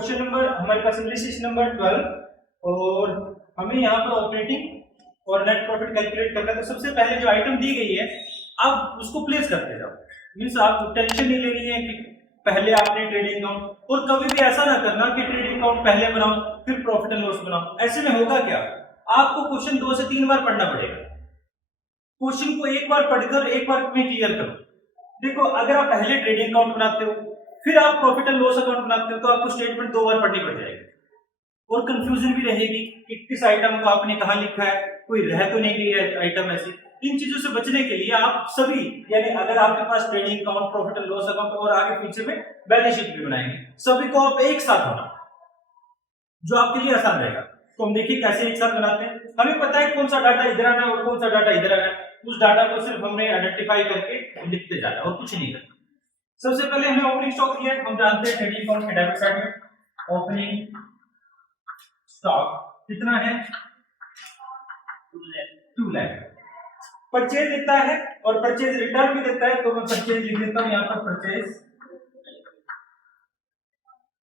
Question number हमारे पास English number 12 और हमें यहाँ पर ऑपरेटिंग और नेट प्रॉफिट कैलकुलेट करना है। तो सबसे पहले जो आइटम दी गई है आप उसको प्लेस करते जाओ। मीन्स आपको टेंशन नहीं लेनी है कि पहले आपने ट्रेडिंग अकाउंट, और कभी भी ऐसा ना करना कि ट्रेडिंग अकाउंट पहले बनाओ फिर प्रॉफिट एंड लॉस बनाओ। ऐसे में होगा क्या, आपको क्वेश्चन 2 से 3 बार पढ़ना पड़ेगा। क्वेश्चन को एक बार पढ़कर एक बार में क्लियर करो। देखो अगर आप पहले ट्रेडिंग अकाउंट बनाते हो फिर आप प्रॉफिट एंड लॉस अकाउंट बनाते हो तो आपको स्टेटमेंट 2 बार पढ़नी पड़ जाएगी और कंफ्यूजन भी रहेगी कि किस आइटम को आपने कहां लिखा है, कोई रह तो नहीं गई है आइटम ऐसी। इन चीजों से बचने के लिए आप सभी, यानी अगर आपके पास trading account, profit and loss account और आगे पीछे में बैलेंस शीट भी बनाएंगे, सभी को आप एक साथ होना जो आपके लिए आसान रहेगा। तो हम देखिए कैसे एक साथ बनाते हैं। हमें पता है कौन सा डाटा इधर आना है और कौन सा डाटा इधर आना है, उस डाटा को सिर्फ हमने आइडेंटिफाई करके लिखते जाना और कुछ नहीं करना। सबसे पहले हमने ओपनिंग स्टॉक किया है। हम जानते हैं ट्रेडिंग अकाउंट के डेबिट साइड में ओपनिंग स्टॉक कितना है, 2 लाख। परचेज देता है और परचेज रिटर्न भी देता है, तो मैं परचेज लिख देता हूं यहां पर। परचेज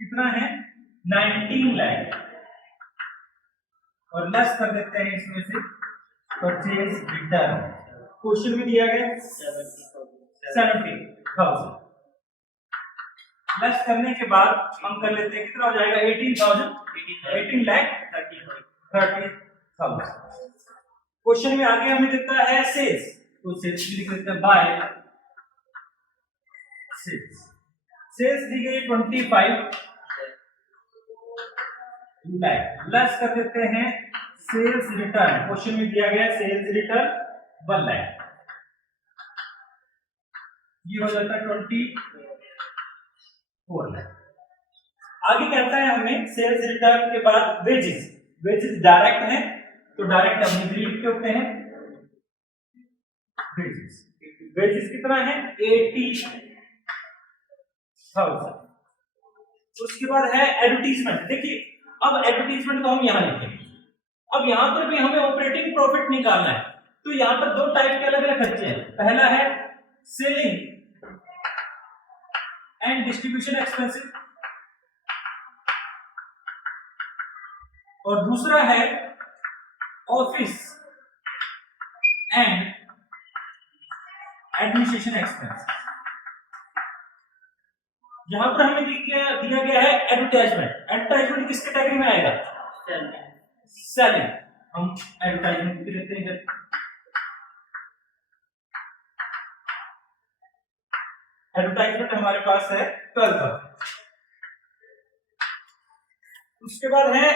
कितना है, 19 लाख, और लेस कर देते हैं इसमें से परचेज रिटर्न। क्वेश्चन में दिया गया 70,000। लेस करने के बाद हम कर लेते हैं कितना हो जाएगा, 18 लाख 30,000। क्वेश्चन में आगे हमें देता है सेल्स, तो सेल्स लिख देते हैं बाय सेल्स। सेल्स दी गई 25 लाख, लेस कर देते हैं सेल्स रिटर्न। क्वेश्चन में दिया गया सेल्स रिटर्न 1 लाख, ये हो जाता है 24 लाख। आगे कहता है हमें सेल्स रिटर्न के बाद वेजेस। वेजेस डायरेक्ट है तो डायरेक्ट हम इधर लिखते होते हैं वेजेस। वेजेस कितना है, 80,000। उसके बाद है एडवर्टीजमेंट। देखिए अब एडवर्टीजमेंट को हम यहां लिखेंगे। अब यहां पर भी हमें ऑपरेटिंग प्रॉफिट निकालना है, तो यहां पर 2 टाइप के अलग अलग खर्चे हैं। पहला है सेलिंग एंड डिस्ट्रीब्यूशन एक्सपेंसेस और दूसरा है ऑफिस एंड एडमिनिस्ट्रेशन एक्सपेंस। यहां पर हमें दिया गया है एडवर्टाइजमेंट। एडवर्टाइजमेंट किस कैटेगरी में आएगा, सेलिंग। हम एडवर्टाइजमेंट भी लेते हैं। एडवर्टाइजमेंट हमारे पास है 12,000। उसके बाद है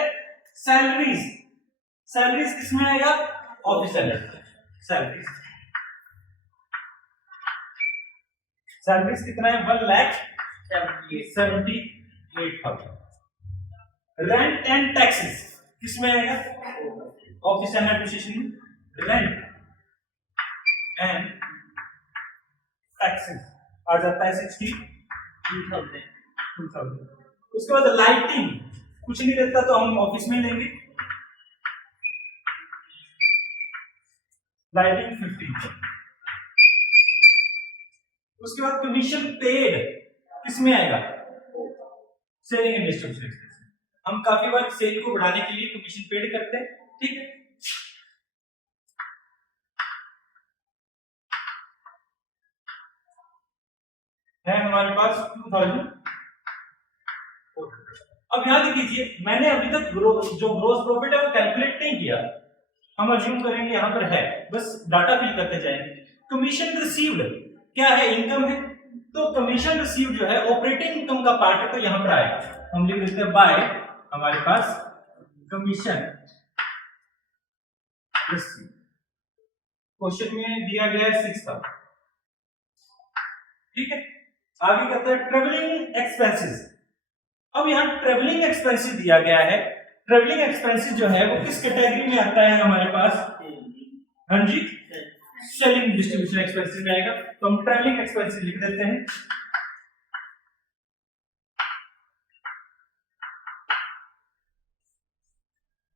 सैलरीज। सैलरीज किसमें आएगा, ऑफिस सैलरीज। सैलरीज कितना है, 1,78,000। रेंट एंड टैक्सेस किसमें आएगा, ऑफिस एंड एडमिनिस्ट्रेशन में। रेंट एंड टैक्सेस आ जाता है 62,000। उसके बाद लाइटिंग कुछ नहीं देता तो हम ऑफिस में लेंगे, लाइटिंग 15,000। उसके बाद कमीशन पेड किसमें आएगा, सेलिंग एंड डिस्ट्रीब्यूशन एक्सपेंस। हम काफी बार सेल को बढ़ाने के लिए कमीशन पेड करते हैं, ठीक है। है हमारे पास 2,000। अब याद कीजिए मैंने अभी तक जो ग्रोस प्रॉफिट है वो कैलकुलेट नहीं किया। हम अज्यूम करेंगे यहां पर है, बस डाटा फिल करते जाएंगे। कमीशन रिसीव्ड क्या है, इनकम है, तो कमीशन रिसीव्ड जो है ऑपरेटिंग इनकम का पार्ट है, तो यहां पर आएगा। हम लिख देते हैं बाय हमारे पास कमीशन रिसीव्ड। क्वेश्चन में दिया गया है 6,000, ठीक है। आगे कहते हैं ट्रेवलिंग एक्सपेंसेस। अब यहाँ ट्रेवलिंग एक्सपेंसेस दिया गया है। ट्रेवलिंग एक्सपेंसेस जो है वो किस कैटेगरी में आता है हमारे पास, हाँ जी, सेलिंग डिस्ट्रीब्यूशन एक्सपेंसेस में आएगा। तो हम ट्रेवलिंग एक्सपेंसेस लिख देते हैं।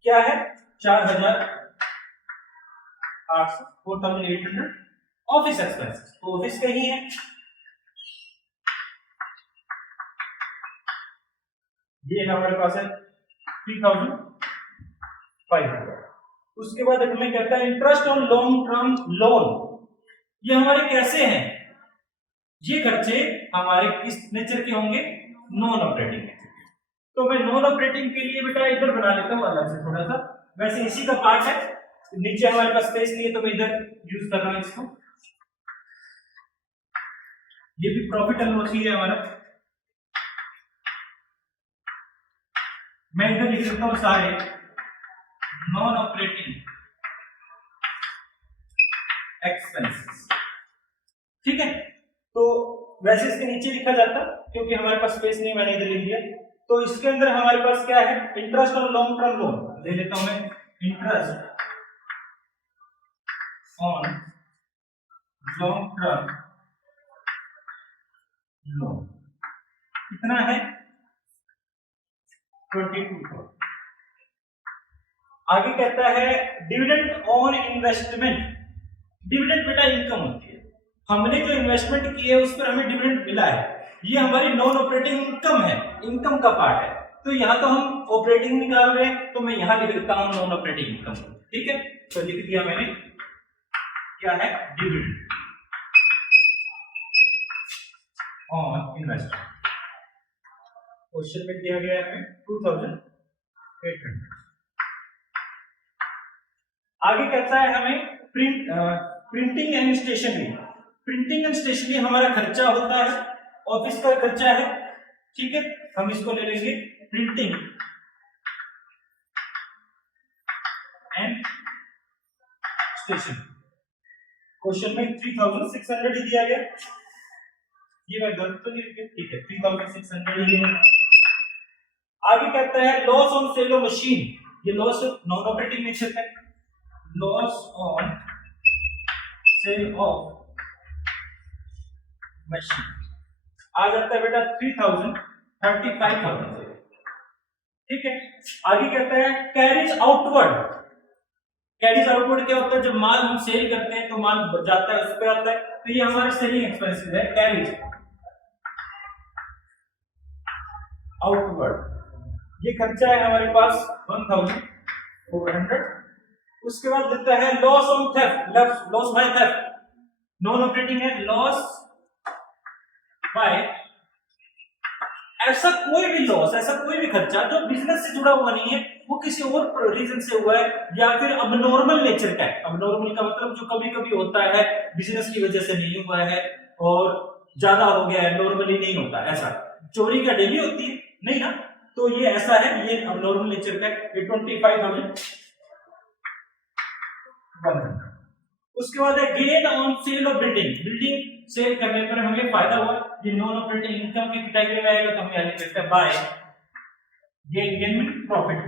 क्या है, 4,800, 4,800। ऑफिस एक्सपेंसेस तो ऑफिस का ही है, ये हमारे पास है 3500। उसके बाद हमें कहता है interest on long term loan. ये हमारे कैसे हैं, ये खर्चे हमारे किस नेचर के होंगे, नॉन ऑपरेटिंग नेचर के। तो मैं नॉन ऑपरेटिंग के लिए बेटा इधर बना लेता हूं अलग से थोड़ा सा, वैसे इसी का पार्ट है, नीचे हमारे पास स्पेस नहीं है तो मैं इधर यूज कर रहा हूं इसको। ये भी प्रॉफिट एंड लॉस ही है हमारा, मैं इधर लिख देता हूं सारे नॉन ऑपरेटिंग एक्सपेंसेस, ठीक है। तो वैसे इसके नीचे लिखा जाता क्योंकि हमारे पास स्पेस नहीं, मैंने इधर लिख दिया। तो इसके अंदर हमारे पास क्या है, interest on long term loan ले लेता हूं मैं, interest on long term loan कितना है, 22। आगे कहता है डिविडेंड ऑन इन्वेस्टमेंट। डिविडेंड बेटा इनकम होती है, हमने जो इन्वेस्टमेंट की है उस पर हमें डिविडेंड मिला है, ये हमारी नॉन ऑपरेटिंग इनकम है, इनकम का पार्ट है। तो यहां तो हम ऑपरेटिंग निकाल रहे हैं तो मैं यहां लिख देता हूं नॉन ऑपरेटिंग इनकम, ठीक है। तो लिख दिया मैंने, क्या है, डिविडेंड ऑन इन्वेस्टमेंट। क्वेश्चन में दिया गया है 2800। आगे कहता है हमें printing and stationery. Printing and stationery हमारा खर्चा होता है, ऑफिस का खर्चा है, ठीक है। हम इसको ले लेंगे प्रिंटिंग एंड स्टेशनरी। क्वेश्चन में 3600 ही दिया गया, ये मैं गलत तो नहीं लिखा, ठीक है, 3600 ही है। आगे कहता है loss on sale of machine. ये लॉस नॉन ऑपरेटिंग नेचर का है, loss on sale of machine आ जाता है बेटा 35,000, ठीक है। आगे कहता है कैरिज आउटवर्ड। कैरिज आउटवर्ड क्या होता है, जब माल हम सेल करते हैं तो माल जाता है, उस पे आता है, तो ये हमारे सेलिंग एक्सपेंसेस है, कैरिज आउटवर्ड। ये खर्चा है हमारे पास 1400। उसके बाद देता है loss on theft, loss by theft, non operating है, लॉस बाय, ऐसा कोई भी लॉस, ऐसा कोई भी खर्चा जो बिजनेस से जुड़ा हुआ नहीं है, वो किसी और रीजन से हुआ है या फिर अबनॉर्मल नेचर का है। अबनॉर्मल का मतलब जो कभी कभी होता है बिजनेस की वजह से नहीं हुआ है और ज्यादा हो गया है, नॉर्मली नहीं होता ऐसा। चोरी क्या डेली होती है, नहीं ना, तो ये ऐसा है, ये अबनॉर्मल नेचर का है। ये 25,000। उसके बाद है gain on sale of building. Building sale करने पर हमें फायदा हुआ, ये नॉन ऑपरेटिंग इनकम की कैटेगरी में आएगा, तो हम यहां लिख सकते हैं by gain profit,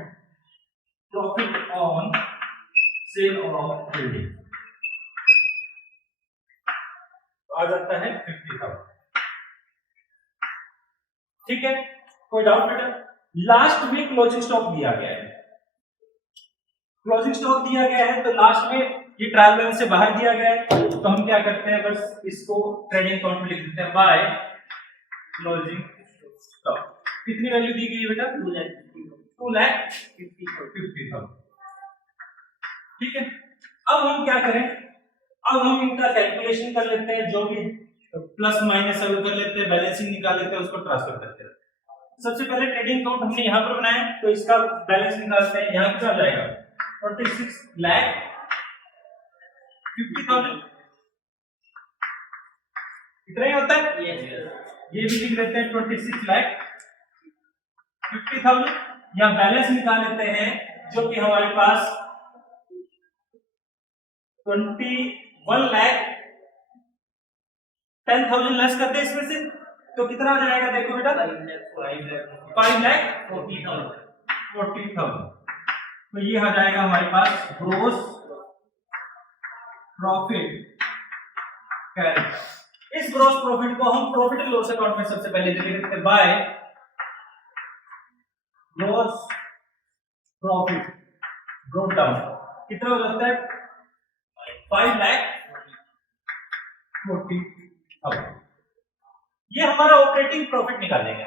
profit on sale of building, आ जाता है 50,000, ठीक है। कोई डाउट बेटा? लास्ट में क्लोजिंग स्टॉक दिया गया है, क्लोजिंग स्टॉक दिया गया है तो लास्ट में ये ट्रायल बैलेंस से बाहर दिया गया है, तो हम क्या करते हैं, बस इसको ट्रेडिंग अकाउंट में लिख देते हैं बाय क्लोजिंग स्टॉक। कितनी वैल्यू दी गई है बेटा, 2,50,000, ठीक है। अब हम क्या करें, अब हम इनका कैलकुलेशन कर लेते हैं, जो भी प्लस माइनस सब कर लेते हैं, बैलेंसिंग निकाल लेते हैं, उसको ट्रांसफर करते हैं। सबसे पहले ट्रेडिंग अकाउंट हमने यहां पर बनाया, तो इसका बैलेंस निकालते हैं। यहां कितना जाएगा, 26,50,000, इतना ही होता है। ये भी लिख लेते हैं 26,50,000। या बैलेंस निकाल लेते हैं, जो कि हमारे पास 21,10,000 लेस करते हैं इसमें से, तो कितना आ जाएगा, देखो बेटा 5,40,000। तो ये आ जाएगा हमारे पास ग्रोस प्रॉफिट कैरी। इस ग्रोस प्रॉफिट को हम प्रॉफिट एंड लॉस अकाउंट में सबसे पहले लिख देते हैं by gross profit broke down. कितना हो जाता है, 5,40,000। ये हमारा ऑपरेटिंग प्रॉफिट निकालेंगे।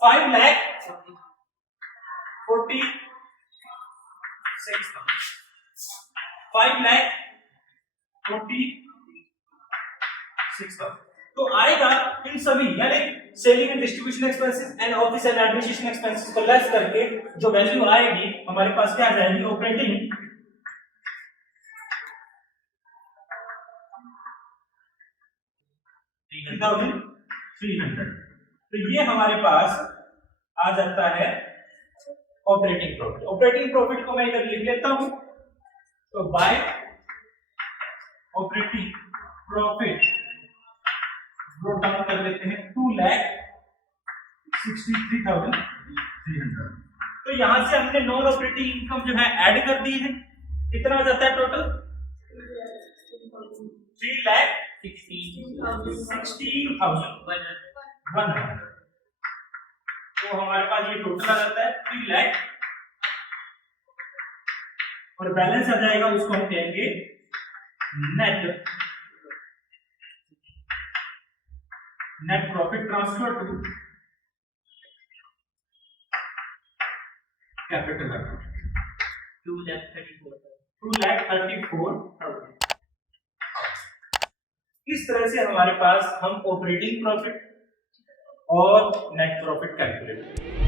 5,46,000 तो आएगा इन सभी यानी selling and distribution expenses and office and administration expenses को लेस करके जो वैल्यू आएगी हमारे पास क्या आ जाएगी ऑपरेटिंग 3,300 तो ये हमारे पास आ जाता है ऑपरेटिंग प्रॉफिट। ऑपरेटिंग प्रॉफिट को मैं इधर लिख लेता हूं तो bye operating profit brought down कर लेते हैं 2,63,300 तो यहां से हमने नॉन ऑपरेटिंग इनकम जो है ऐड कर दी है। कितना हो जाता है टोटल 3,16,100 तो हमारे पास ये टोटल आ जाता है 3 लाख और बैलेंस आ जाएगा उसको हम कहेंगे net profit transfer to capital account 2,34,000। इस तरह से हमारे पास हम ऑपरेटिंग प्रॉफिट और नेट प्रॉफिट कैलकुलेट करेंगे।